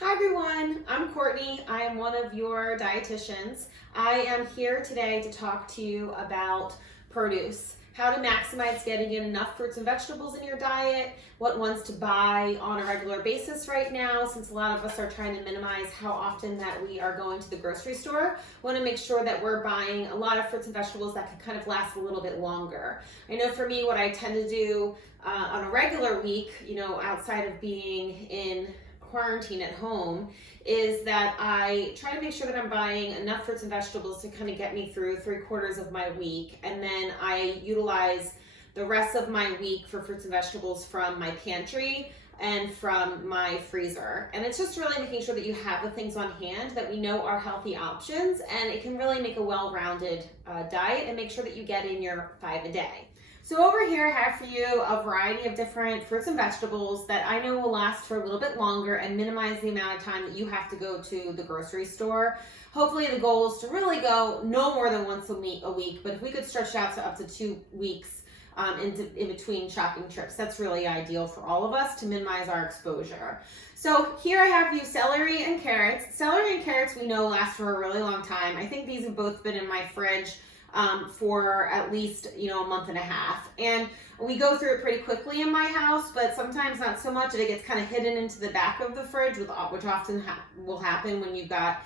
Hi everyone, I'm Courtney. I am one of your dietitians. I am here today to talk to you about produce, how to maximize getting in enough fruits and vegetables in your diet, what ones to buy on a regular basis right now, since a lot of us are trying to minimize how often that we are going to the grocery store. Want to make sure that we're buying a lot of fruits and vegetables that can kind of last a little bit longer. I know for me, what I tend to do on a regular week, outside of being in quarantine at home, is that I try to make sure that I'm buying enough fruits and vegetables to kind of get me through 3/4 of my week, and then I utilize the rest of my week for fruits and vegetables from my pantry and from my freezer. And it's just really making sure that you have the things on hand that we know are healthy options, and it can really make a well-rounded diet and make sure that you get in your 5 a day. So over here I have for you a variety of different fruits and vegetables that I know will last for a little bit longer and minimize the amount of time that you have to go to the grocery store. Hopefully the goal is to really go no more than once a week, but if we could stretch out to up to 2 weeks in between shopping trips, that's really ideal for all of us to minimize our exposure. So here I have you celery and carrots. Celery and carrots we know last for a really long time. I think these have both been in my fridge for at least a month and a half, and we go through it pretty quickly in my house, but sometimes not so much, and it gets kind of hidden into the back of the fridge, which often will happen when you've got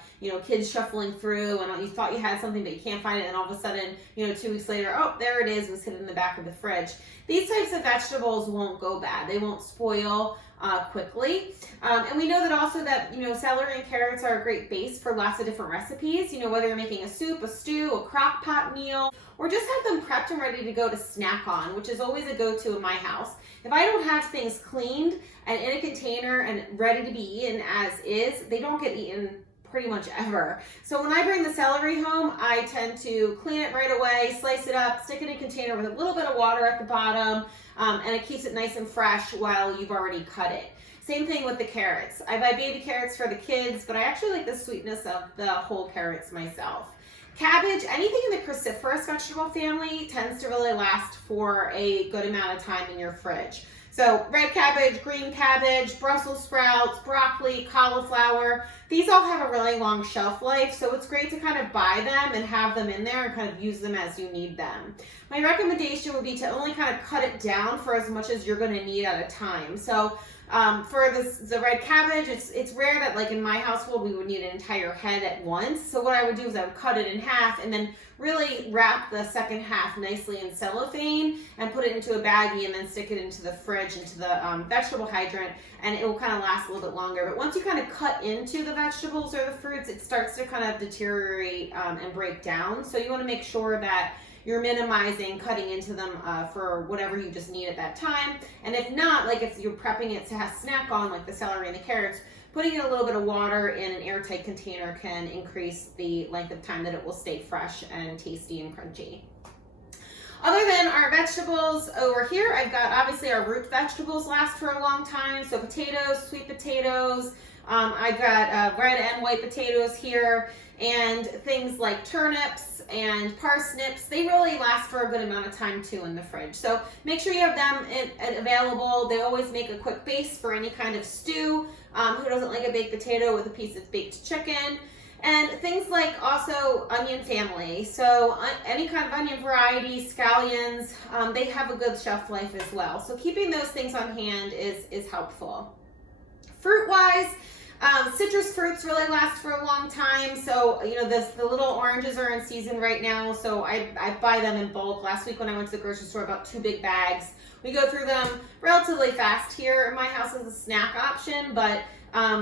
kids shuffling through and you thought you had something but you can't find it, and all of a sudden 2 weeks later, oh, there it is, it was hidden in the back of the fridge. These types of vegetables won't go bad, they won't spoil quickly, and we know that also that celery and carrots are a great base for lots of different recipes. Whether you're making a soup, a stew, a crock pot meal, or just have them prepped and ready to go to snack on, which is always a go-to in my house. If I don't have things cleaned and in a container and ready to be eaten as is, they don't get eaten pretty much ever. So when I bring the celery home, I tend to clean it right away, slice it up, stick it in a container with a little bit of water at the bottom, and it keeps it nice and fresh while you've already cut it. Same thing with the carrots. I buy baby carrots for the kids, but I actually like the sweetness of the whole carrots myself. Cabbage, anything in the cruciferous vegetable family tends to really last for a good amount of time in your fridge. So red cabbage, green cabbage, Brussels sprouts, broccoli, cauliflower, these all have a really long shelf life, so it's great to kind of buy them and have them in there and kind of use them as you need them. My recommendation would be to only kind of cut it down for as much as you're going to need at a time. So for the red cabbage, it's rare that, like in my household, we would need an entire head at once. So what I would do is I would cut it in half and then really wrap the second half nicely in cellophane and put it into a baggie and then stick it into the fridge, into the vegetable hydrant, and it will kind of last a little bit longer. But once you kind of cut into the vegetables or the fruits, it starts to kind of deteriorate and break down. So you want to make sure that you're minimizing cutting into them for whatever you just need at that time. And if not, like if you're prepping it to have snack on, like the celery and the carrots, putting in a little bit of water in an airtight container can increase the length of time that it will stay fresh and tasty and crunchy. Other than our vegetables over here, I've got obviously our root vegetables last for a long time. So potatoes, sweet potatoes, I've got red and white potatoes here, and things like turnips and parsnips. They really last for a good amount of time too in the fridge. So make sure you have them available. They always make a quick base for any kind of stew. Who doesn't like a baked potato with a piece of baked chicken? And things like also onion family. So any kind of onion variety, scallions, they have a good shelf life as well. So keeping those things on hand is helpful. Fruit-wise, citrus fruits really last for a long time. So, the little oranges are in season right now. So I buy them in bulk. Last week when I went to the grocery store, about 2 big bags. We go through them relatively fast here in my house as a snack option, but I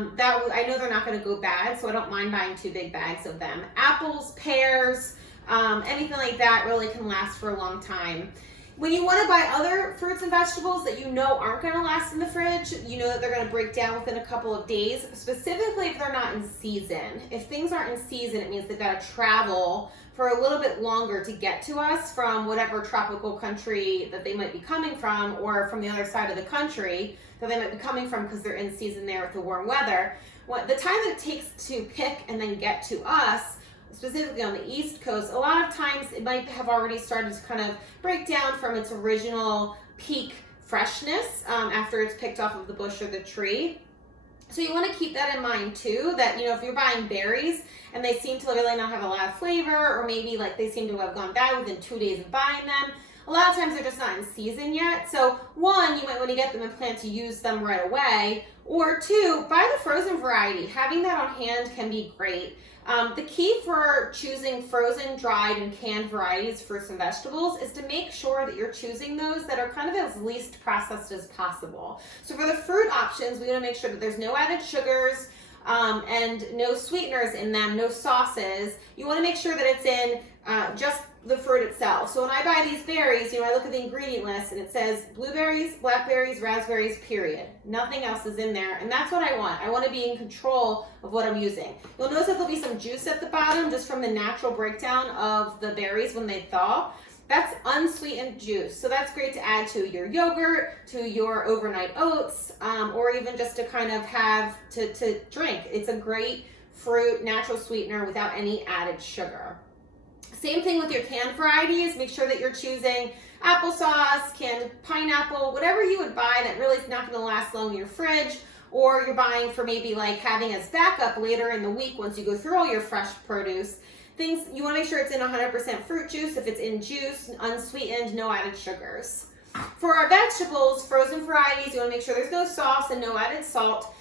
know they're not going to go bad, so I don't mind buying 2 big bags of them. Apples, pears, anything like that really can last for a long time. When you want to buy other fruits and vegetables that aren't going to last in the fridge, that they're going to break down within a couple of days, specifically if they're not in season. If things aren't in season, it means they've got to travel for a little bit longer to get to us from whatever tropical country that they might be coming from, or from the other side of the country that they might be coming from because they're in season there with the warm weather. The time that it takes to pick and then get to us, specifically on the East Coast, a lot of times it might have already started to kind of break down from its original peak freshness after it's picked off of the bush or the tree. So you want to keep that in mind too, that, if you're buying berries and they seem to really not have a lot of flavor, or maybe like they seem to have gone bad within 2 days of buying them, a lot of times they're just not in season yet. So one, you might want to get them and plan to use them right away. Or two, buy the frozen variety. Having that on hand can be great. The key for choosing frozen, dried, and canned varieties of fruits and vegetables is to make sure that you're choosing those that are kind of as least processed as possible. So for the fruit options, we want to make sure that there's no added sugars, and no sweeteners in them, no sauces. You want to make sure that it's in just the fruit itself. So when I buy these berries, I look at the ingredient list and it says blueberries, blackberries, raspberries, period. Nothing else is in there, and that's what I want. I want to be in control of what I'm using. You'll notice that there'll be some juice at the bottom just from the natural breakdown of the berries when they thaw. That's unsweetened juice, so that's great to add to your yogurt, to your overnight oats, or even just to kind of have to drink. It's a great fruit natural sweetener without any added sugar. Same thing with your canned varieties. Make sure that you're choosing applesauce, canned pineapple, whatever you would buy that really is not going to last long in your fridge, or you're buying for maybe like having as backup later in the week once you go through all your fresh produce. Things you want to make sure it's in 100% fruit juice. If it's in juice, unsweetened, no added sugars. For our vegetables, frozen varieties, you want to make sure there's no sauce and no added salt.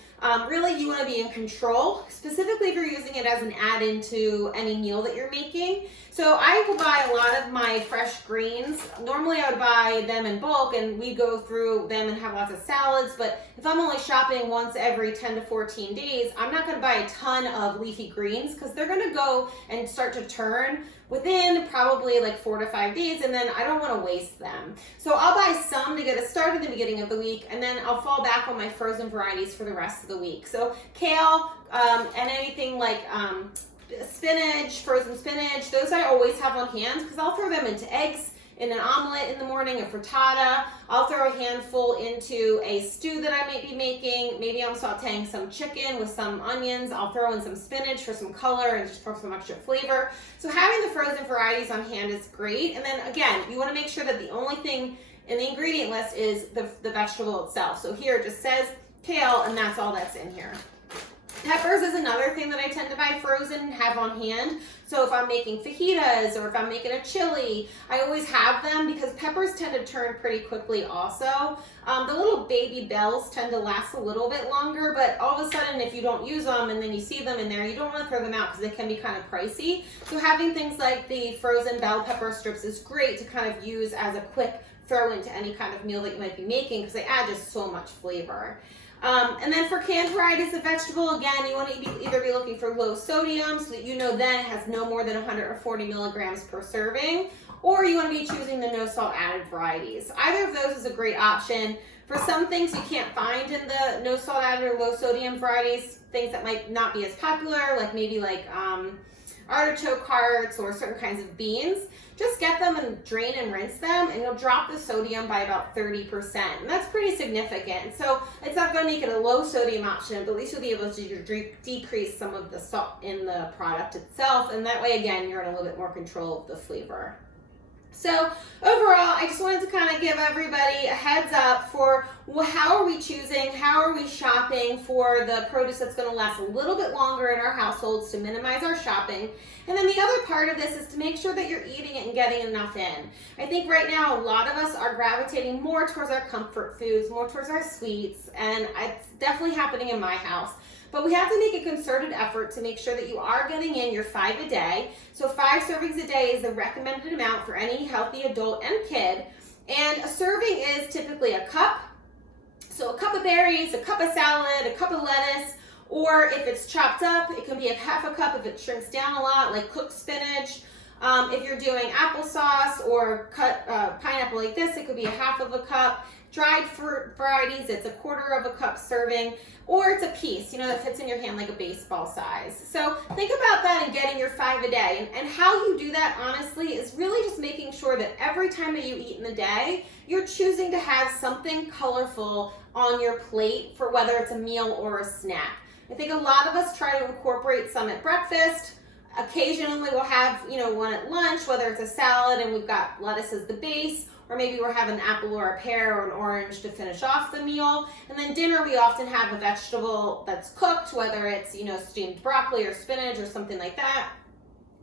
Really, you want to be in control, specifically if you're using it as an add-in to any meal that you're making. So I will buy a lot of my fresh greens. Normally I would buy them in bulk and we go through them and have lots of salads, but if I'm only shopping once every 10 to 14 days, I'm not going to buy a ton of leafy greens because they're going to go and start to turn within probably like 4 to 5 days, and then I don't want to waste them. So I'll buy some to get us started at the beginning of the week, and then I'll fall back on my frozen varieties for the rest of the week. So kale and anything like spinach, frozen spinach, those I always have on hand because I'll throw them into eggs, in an omelet in the morning, a frittata. I'll throw a handful into a stew that I might be making. Maybe I'm sauteing some chicken with some onions. I'll throw in some spinach for some color and just for some extra flavor. So having the frozen varieties on hand is great. And then again, you want to make sure that the only thing in the ingredient list is the vegetable itself. So here it just says kale, and that's all that's in here. Peppers is another thing that I tend to buy frozen and have on hand. So if I'm making fajitas or if I'm making a chili, I always have them because peppers tend to turn pretty quickly also. The little baby bells tend to last a little bit longer, but all of a sudden if you don't use them and then you see them in there, you don't want to throw them out because they can be kind of pricey. So having things like the frozen bell pepper strips is great to kind of use as a quick throw into any kind of meal that you might be making because they add just so much flavor. And then for canned varieties of vegetable, again, you want to either be looking for low sodium so that you know then it has no more than 140 milligrams per serving, or you want to be choosing the no salt added varieties. Either of those is a great option. For some things you can't find in the no salt added or low sodium varieties, things that might not be as popular, like maybe like artichoke hearts or certain kinds of beans, just get them and drain and rinse them, and you'll drop the sodium by about 30%. And that's pretty significant. So it's not going to make it a low sodium option, but at least you'll be able to decrease some of the salt in the product itself. And that way, again, you're in a little bit more control of the flavor. So overall, I just wanted to kind of give everybody a heads up for how are we choosing, how are we shopping for the produce that's going to last a little bit longer in our households to minimize our shopping. And then the other part of this is to make sure that you're eating it and getting enough in. I think right now a lot of us are gravitating more towards our comfort foods, more towards our sweets, and it's definitely happening in my house. But we have to make a concerted effort to make sure that you are getting in your 5 a day. So 5 servings a day is the recommended amount for any healthy adult and kid. And a serving is typically a cup. So a cup of berries, a cup of salad, a cup of lettuce, or if it's chopped up, it can be a half a cup if it shrinks down a lot, like cooked spinach. If you're doing applesauce or cut pineapple like this, it could be a half of a cup. Dried fruit varieties, it's a quarter of a cup serving, or it's a piece, that fits in your hand like a baseball size. So think about that and getting your 5 a day. And how you do that, honestly, is really just making sure that every time that you eat in the day, you're choosing to have something colorful on your plate for whether it's a meal or a snack. I think a lot of us try to incorporate some at breakfast. Occasionally we'll have, one at lunch, whether it's a salad and we've got lettuce as the base, or maybe we're having an apple or a pear or an orange to finish off the meal. And then dinner, we often have a vegetable that's cooked, whether it's, steamed broccoli or spinach or something like that.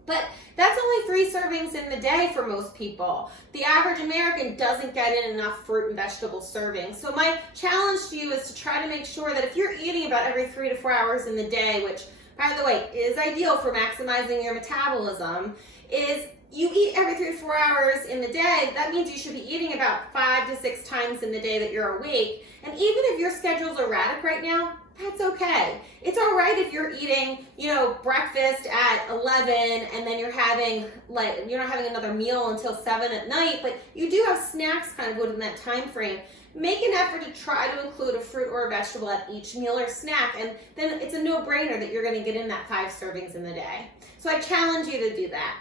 But that's only 3 servings in the day for most people. The average American doesn't get in enough fruit and vegetable servings. So my challenge to you is to try to make sure that if you're eating about every 3 to 4 hours in the day, which, by the way, is ideal for maximizing your metabolism, is you eat every 3 to 4 hours in the day. That means you should be eating about 5 to 6 times in the day that you're awake. And even if your schedule's erratic right now, that's okay. It's all right if you're eating, breakfast at 11 and then you're not having another meal until 7 at night, but you do have snacks kind of within that time frame. Make an effort to try to include a fruit or a vegetable at each meal or snack, and then it's a no-brainer that you're going to get in that 5 servings in the day. So I challenge you to do that.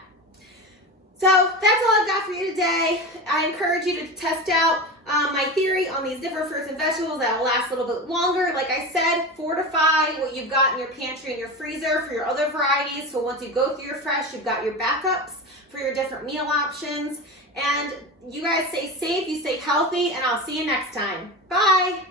So that's all I've got for you today. I encourage you to test out my theory on these different fruits and vegetables that will last a little bit longer. Like I said, fortify what you've got in your pantry and your freezer for your other varieties. So once you go through your fresh, you've got your backups for your different meal options. And you guys stay safe, you stay healthy, and I'll see you next time. Bye.